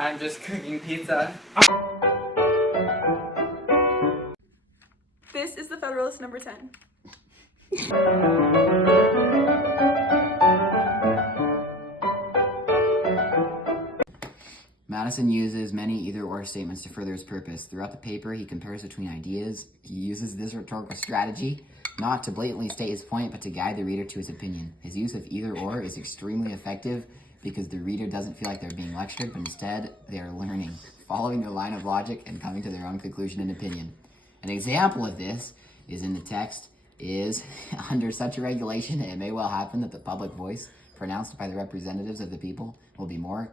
I'm just cooking pizza. This is the Federalist number 10. Madison uses many either-or statements to further his purpose. Throughout the paper, he compares between ideas. He uses this rhetorical strategy not to blatantly state his point, but to guide the reader to his opinion. His use of either-or is extremely effective because the reader doesn't feel like they're being lectured, but instead they are learning, following their line of logic, and coming to their own conclusion and opinion. An example of this is in the text is, under such a regulation, it may well happen that the public voice, pronounced by the representatives of the people, will be more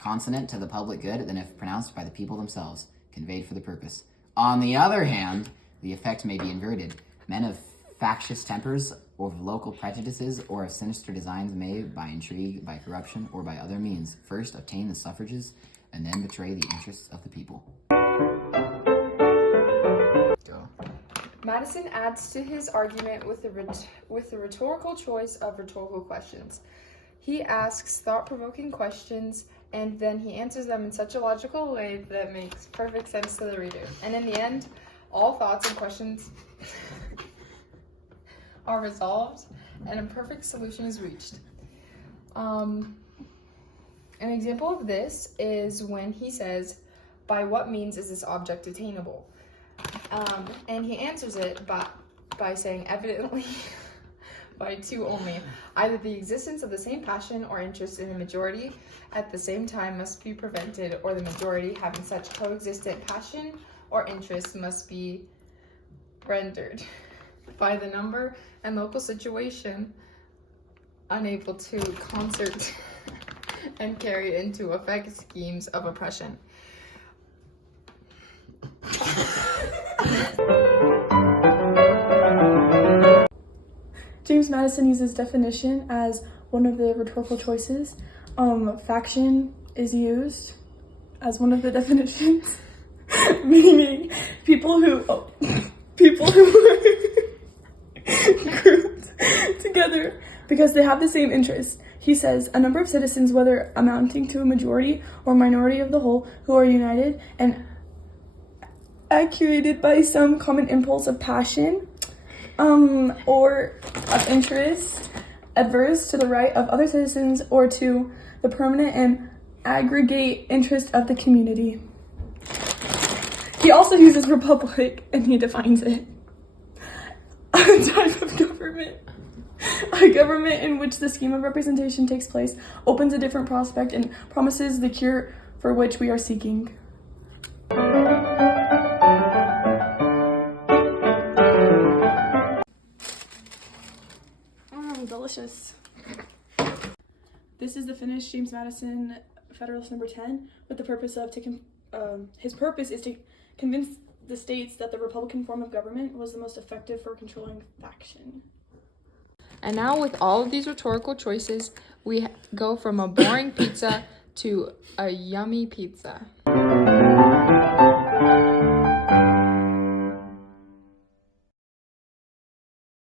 consonant to the public good than if pronounced by the people themselves, conveyed for the purpose. On the other hand, the effect may be inverted. Men of factious tempers, or of local prejudices, or of sinister designs may, by intrigue, by corruption, or by other means, first obtain the suffrages, and then betray the interests of the people. Go. Madison adds to his argument with the rhetorical choice of rhetorical questions. He asks thought-provoking questions, and then he answers them in such a logical way that makes perfect sense to the reader. And in the end, all thoughts and questions are resolved, and a perfect solution is reached. An example of this is when he says, "By what means is this object attainable?" And he answers it by saying, "Evidently, by two only. Either the existence of the same passion or interest in the majority at the same time must be prevented, or the majority having such coexistent passion or interest must be rendered by the number and local situation unable to concert and carry into effect schemes of oppression." James Madison uses definition as one of the rhetorical choices. Faction is used as one of the definitions, meaning people who are grouped together because they have the same interests. He says, a number of citizens, whether amounting to a majority or minority of the whole, who are united and actuated by some common impulse of passion, or of interest, adverse to the right of other citizens or to the permanent and aggregate interest of the community. He also uses republic, and he defines it. A type of government. A government in which the scheme of representation takes place, opens a different prospect, and promises the cure for which we are seeking. Delicious. This is the finished James Madison Federalist number 10, with the purpose of his purpose is to convince the states that the Republican form of government was the most effective for controlling faction. And now with all of these rhetorical choices, we go from a boring pizza to a yummy pizza.